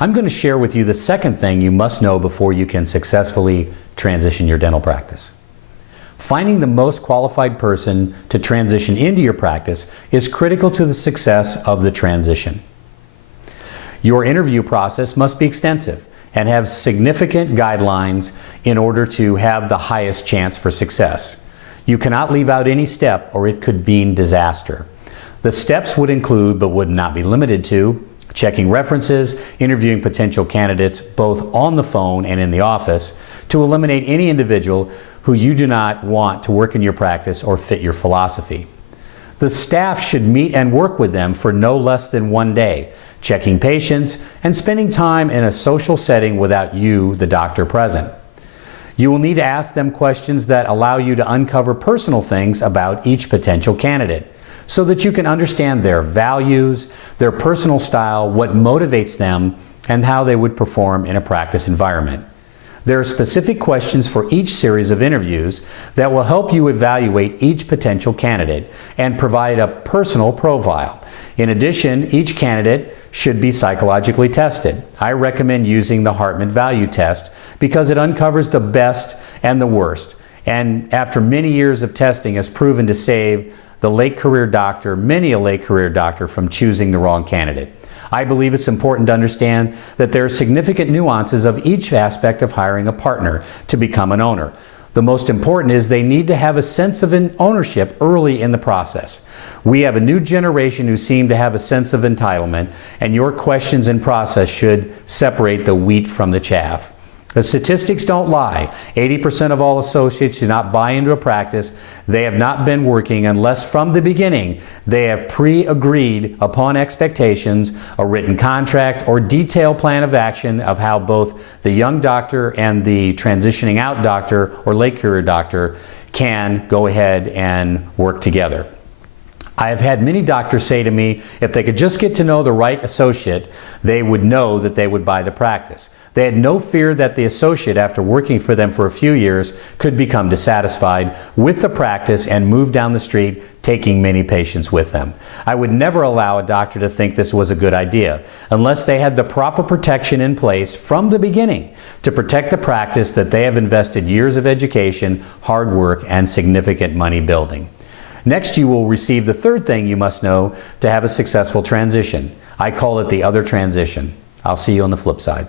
I'm going to share with you the second thing you must know before you can successfully transition your dental practice. Finding the most qualified person to transition into your practice is critical to the success of the transition. Your interview process must be extensive and have significant guidelines in order to have the highest chance for success. You cannot leave out any step or it could mean disaster. The steps would include, but would not be limited to, checking references, interviewing potential candidates both on the phone and in the office to eliminate any individual who you do not want to work in your practice or fit your philosophy. The staff should meet and work with them for no less than 1 day, checking patients and spending time in a social setting without you, the doctor, present. You will need to ask them questions that allow you to uncover personal things about each potential candidate, so that you can understand their values, their personal style, what motivates them, and how they would perform in a practice environment. There are specific questions for each series of interviews that will help you evaluate each potential candidate and provide a personal profile. In addition, each candidate should be psychologically tested. I recommend using the Hartman Value Test because it uncovers the best and the worst, and after many years of testing has proven to save many a late career doctor from choosing the wrong candidate. I believe it's important to understand that there are significant nuances of each aspect of hiring a partner to become an owner. The most important is they need to have a sense of ownership early in the process. We have a new generation who seem to have a sense of entitlement, and your questions and process should separate the wheat from the chaff. The statistics don't lie. 80% of all associates do not buy into a practice. They have not been working unless from the beginning they have pre-agreed upon expectations, a written contract, or detailed plan of action of how both the young doctor and the transitioning out doctor or late career doctor can go ahead and work together. I have had many doctors say to me if they could just get to know the right associate, they would know that they would buy the practice. They had no fear that the associate, after working for them for a few years, could become dissatisfied with the practice and move down the street, taking many patients with them. I would never allow a doctor to think this was a good idea unless they had the proper protection in place from the beginning to protect the practice that they have invested years of education, hard work, and significant money building. Next, you will receive the third thing you must know to have a successful transition. I call it the other transition. I'll see you on the flip side.